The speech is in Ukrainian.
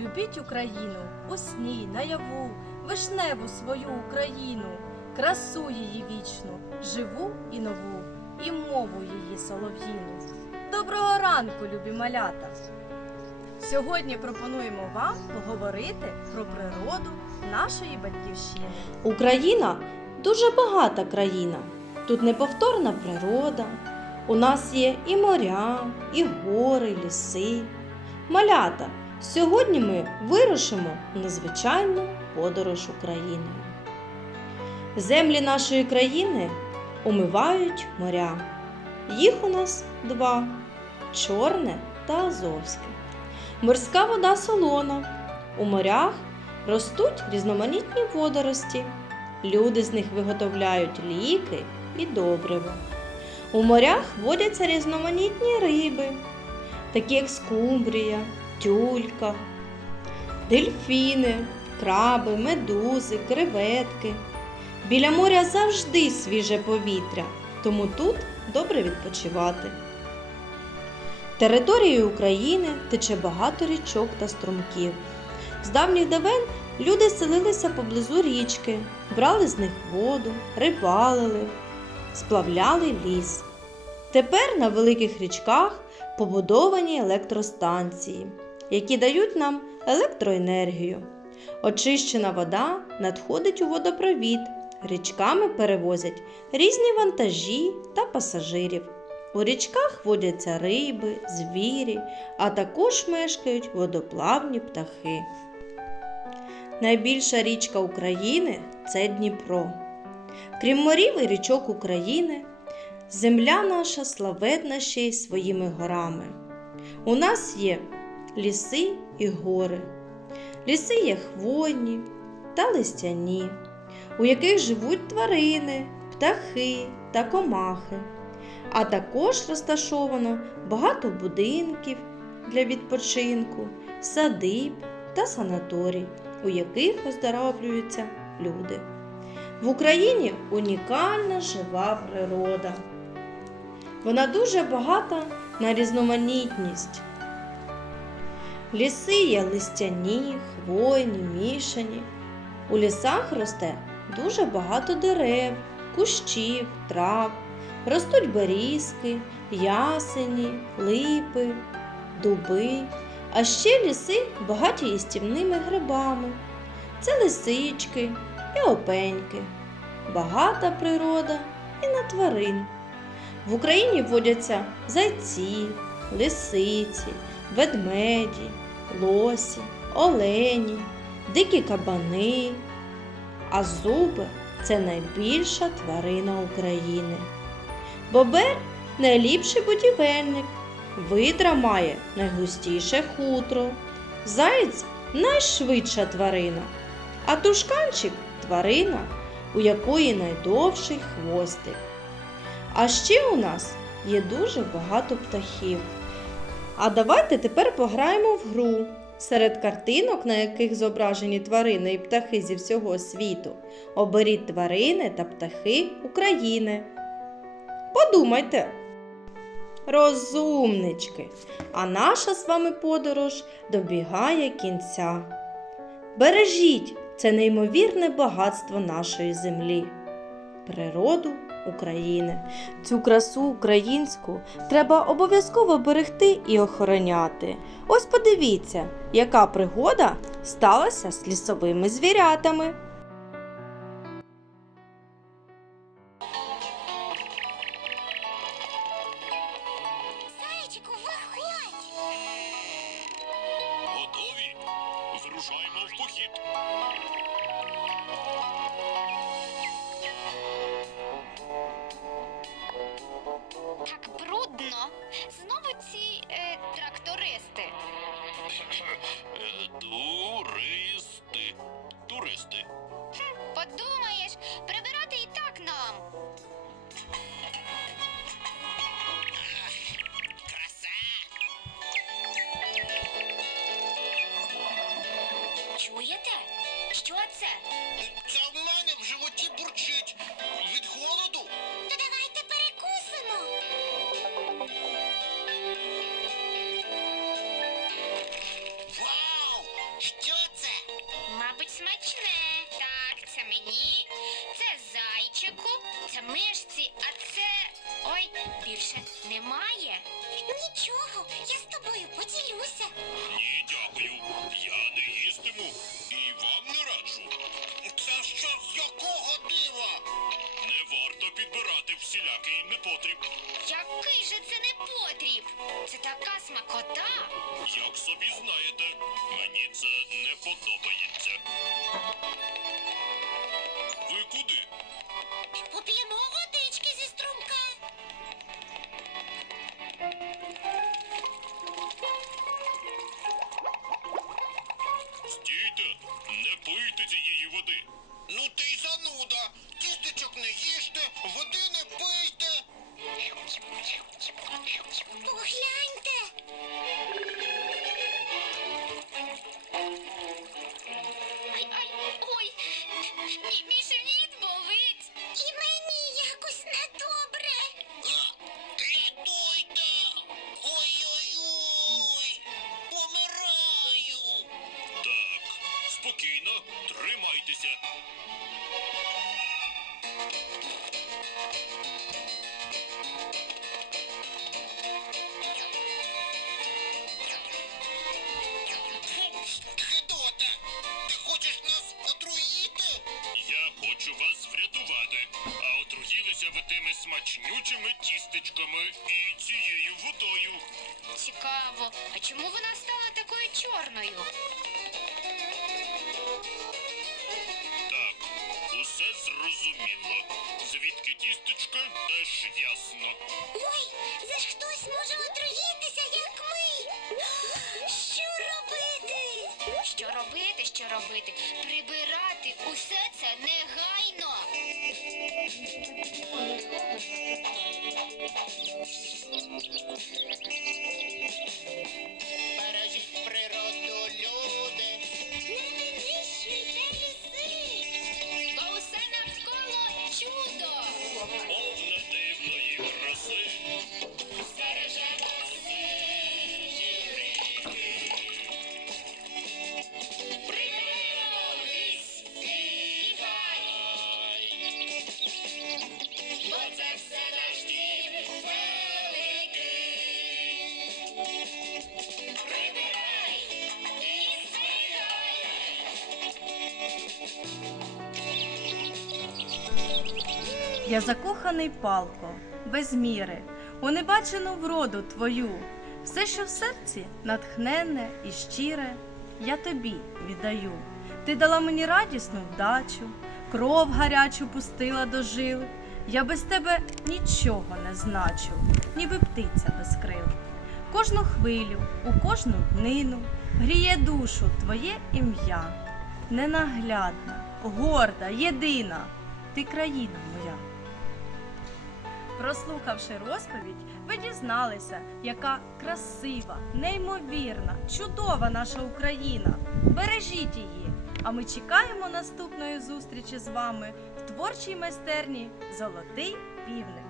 Любіть Україну у сні, наяву, вишневу свою Україну, красу її вічну, живу і нову, і мову її солов'їну. Доброго ранку, любі малята! Сьогодні пропонуємо вам поговорити про природу нашої батьківщини. Україна дуже багата країна. Тут неповторна природа. У нас є і моря, і гори, і ліси. Малята, сьогодні ми вирушимо в незвичайну подорож Україною. Землі нашої країни омивають моря. Їх у нас два чорне та азовське. Морська вода солона. У морях ростуть різноманітні водорості. Люди з них виготовляють ліки і добрива. У морях водяться різноманітні риби, такі як скумбрія, тюлька, дельфіни, краби, медузи, креветки. Біля моря завжди свіже повітря, тому тут добре відпочивати. Територією України тече багато річок та струмків. З давніх давен люди селилися поблизу річки, брали з них воду, рибалили, сплавляли ліс. Тепер на великих річках побудовані електростанції, які дають нам електроенергію. Очищена вода надходить у водопровід, річками перевозять різні вантажі та пасажирів. У річках водяться риби, звірі, а також мешкають водоплавні птахи. Найбільша річка України це Дніпро. Крім морів і річок України, земля наша славетна ще й своїми горами. У нас є ліси і гори. Ліси є хвойні та листяні, у яких живуть тварини, птахи та комахи. А також розташовано багато будинків для відпочинку, садиб та санаторій, у яких оздоровлюються люди. В Україні унікальна жива природа. Вона дуже багата на різноманітність. Ліси є листяні, хвойні, мішані. У лісах росте дуже багато дерев, кущів, трав. Ростуть берізки, ясені, липи, дуби, а ще ліси багаті їстівними грибами. Це лисички і опеньки. Багата природа і на тварин. В Україні водяться зайці, лисиці, ведмеді, лосі, олені, дикі кабани. А зуби це найбільша тварина України. Бобер найліпший будівельник, видра має найгустіше хутро, заєць найшвидша тварина, а тушканчик тварина, у якої найдовший хвостик. А ще у нас є дуже багато птахів. А давайте тепер пограємо в гру. Серед картинок, на яких зображені тварини і птахи зі всього світу, оберіть тварини та птахи України. Подумайте. Розумнички, а наша з вами подорож добігає кінця. Бережіть це неймовірне багатство нашої землі, природу України. Цю красу українську треба обов'язково берегти і охороняти. Ось подивіться, яка пригода сталася з лісовими звірятами. Готові? Вирушаємо в похід. Е, туристи. Туристи. Туристи. Подумаєш, прибирати і так нам. Краса! Чуєте? Що це? Мишці, а це. Ой, більше немає. Нічого, я з тобою поділюся. Ні, дякую. Я не їстиму. І вам не раджу. Це що з якого дива? Не варто підбирати всілякий непотріб. Який же це не потріб? Це така смакота. Як собі знаєте, мені це не подобається. Тримайтеся. Гидота! Ти хочеш нас отруїти? Я хочу вас врятувати. А отруїлися ви тими смачнючими тістечками і цією водою. Цікаво, а чому вона стала такою чорною? Зрозуміло. Звідки тістечка, теж ясно. Ой, це ж хтось може отруїтися, як ми. Що робити? Що робити, що робити? Прибирати усе це негайно. Я закоханий палко, без міри, у небачену вроду твою. Все, що в серці натхненне і щире, я тобі віддаю. Ти дала мені радісну вдачу, кров гарячу пустила до жил. Я без тебе нічого не значу, ніби птиця без крил. Кожну хвилю, у кожну днину гріє душу твоє ім'я. Ненаглядна, горда, єдина, ти країна. Прослухавши розповідь, ви дізналися, яка красива, неймовірна, чудова наша Україна. Бережіть її. А ми чекаємо наступної зустрічі з вами в творчій майстерні Золотий півник.